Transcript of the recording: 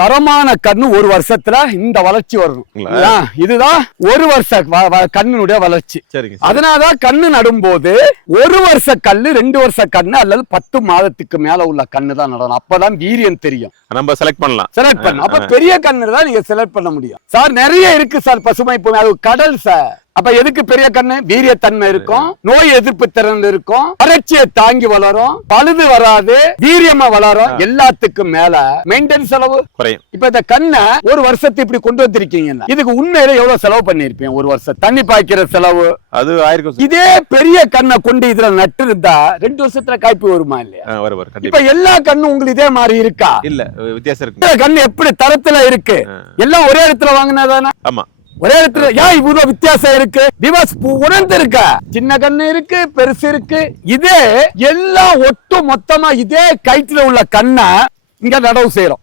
தரமான கண்ணு ஒரு வருஷத்துல இந்த வளர்ச்சி? ஆ, இதுதான் ஒரு வருஷ கண்ணினுடைய வளர்ச்சி. அதனாலதான் கண்ணு நடும்போது ஒரு வருஷ கண்ணு ரெண்டு வருஷ கண்ணு அல்லது பத்து மாதத்துக்கு மேல உள்ள கண்ணு தான் நடணும். அப்பதான் வீரியம் தெரியும். நம்ம செலக்ட் பண்ணலாம். செலக்ட் பண்ண அப்ப பெரிய கண்ணு தான் நீங்க செலக்ட் பண்ண முடியும். சார் நிறைய இருக்கு சார் பசுமை பூமி. அது கடல் சார். அப்ப எதுக்கு பெரிய கண்ணு? வீரியத்தன்மை இருக்கும் நோய் எதிர்ப்பு திறன் இருக்கும் வறட்சியை தாங்கி வளரும் பழுது வராது வீரியமா வளரும் எல்லாத்துக்கும் மேல மெயின்டெனன் செலவு? குறையும். இப்ப இந்த கண்ணை ஒரு வருஷத்தை இப்படி கொண்டு வந்திருக்கீங்கன்னா இதுக்கு உண்மையில எவ்வளவு செலவு பண்ணிருப்பேன் ஒரு வருஷம்? தண்ணி பாய்க்கிற செலவு? அது ஆயிருக்கும். இதே பெரிய கண்ணை கொண்டு இதுல நட்டு இருந்தா ரெண்டு வருஷத்துல காய்ப்பு வருமா இல்லையா? இப்ப எல்லா கண்ணும் உங்களுக்கு இதே மாதிரி இருக்கா? இல்ல வித்தியாசம் இருக்கு. கண்ணு எப்படி தரத்துல இருக்கு? எல்லாம் ஒரே இடத்துல வாங்கினதானே? ஆமா. ஒரே இடத்துல ஏன் இவ்வளவு வித்தியாசம் இருக்கு? திவஸ் உணர்ந்து இருக்க. சின்ன கண்ணு இருக்கு பெருசு இருக்கு. இதே எல்லாம் ஒட்டு மொத்தமா இதே கைத்துல உள்ள கண்ணை இங்க நடவு செய்யறோம்.